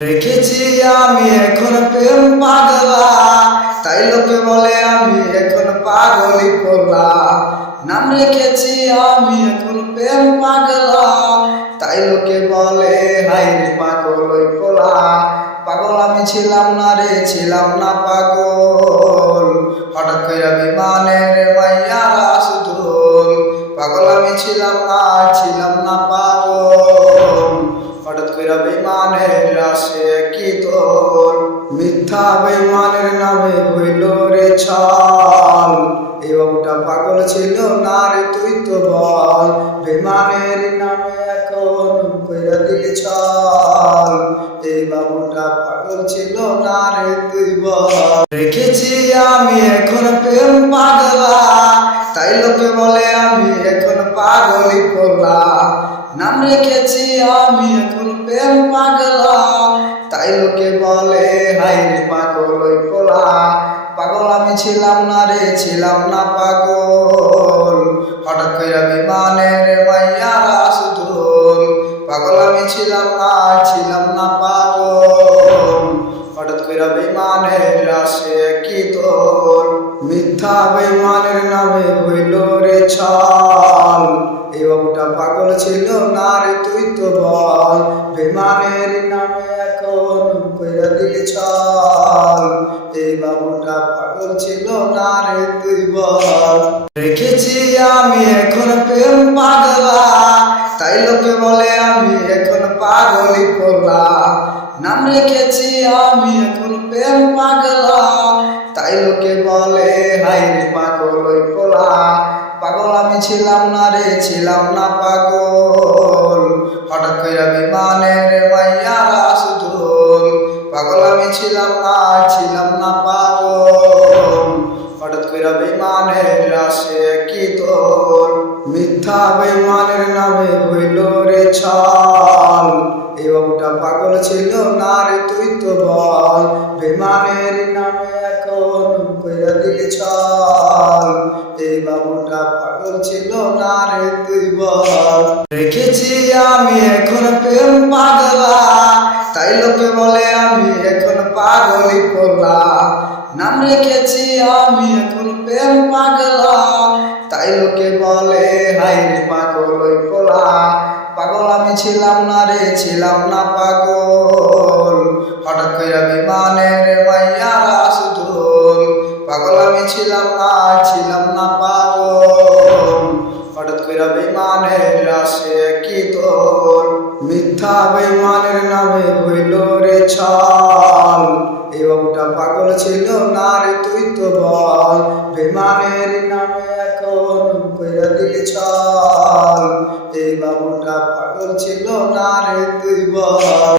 রেখেছি আমি এখন প্রেম পাগলা, তাই লোকে বলে আমি এখন পাগলি পোলা। নাম রেখেছি আমি এখন প্রেম পাগলা, তাই লোকে বলে হাই রে পাগলই পোলা। পাগল আমি ছিলাম না রে, ছিলাম না পাগল, হঠাৎ কইরা বিমানের মাইয়ার আসদোল। পাগল আমি ছিলাম না পাগল, হঠাৎ কইরা বেঈমানের আসে কি তোর। মিথ্যা বেঈমানের নামে হইল রে ছল, এই বাবুটা পাগল ছিল না রে তুই তো বল। বেঈমানের নামে এখন কইরা দিলি ছল, এই বাবুটা পাগল ছিল না রে তুই বল। রেখেছি আমি এখন প্রেম পাগলা, তাই লোকে বলে আমি এখন পাগলি পোলা। নাম রেখেছি আমি এখন প্রেম পাগলা, তাই লোকে বলে হাই রে পাগলই পোলা। পাগল আমি ছিলাম না রে, ছিলাম না পাগল, হঠাৎ কইরা বিমানের মাইয়ার আসদোল। পাগল আমি ছিলাম না পাগল, হঠাৎ কইরা বেঈমানের আসে কি তোর। মিথ্যা বেঈমানের নামে হইল রে ছল, এই বাবুটা পাগল ছিল না রে তুই তো বল। বেঈমানের নামে এখন কইরা দিলি ছল, এই বাবুটা পাগল ছিল না রে তুই বল। রেখেছি আমি এখন প্রেম পাগলা, তাই লোকে বলে আমি এখন পাগলি পোলা। নাম রেখেছি আমি এখন প্রেম পাগলা, তাই লোকে বলে হাই রে পাগলই পোলা। পাগল আমি ছিলাম না রে, ছিলাম না পাগল, হঠাৎ কইরা বিমানের মাইয়ার আসদোল। পাগল আমি ছিলাম না পাগল, হঠাৎ কইরা বেঈমানের আসে কি তোর। মিথ্যা বেঈমানের নামে হইল রে ছল, এই বাবুটা পাগল ছিল না রে তুই তো বল। বেঈমানের নামে এখন কইরা দিলি ছল, এই বাবুটা পাগল ছিল না রে তুই বল। রেখেছি আমি এখন প্রেম পাগলা, তাই লোকে বলে আমি এখন পাগলি পোলা। নাম রেখেছি আমি এখন প্রেম পাগলা, তাই লোকে বলে হাই রে পাগলই পোলা। পাগল আমি ছিলাম না রে, ছিলাম না পাগল, হঠাৎ কইরা বিমানের মাইয়ার আসদোল। পাগল আমি ছিলাম না পাগল, হঠাৎ কইরা বেঈমানের আসে কি তোর। মিথ্যা বেঈমানের নামে হইল রে ছল, এই বাবুটা পাগল ছিল না রে তুই তো বল। বেঈমানের নামে এখন কইরা দিলি ছল, এই বাবুটা পাগল ছিল না রে তুই বল।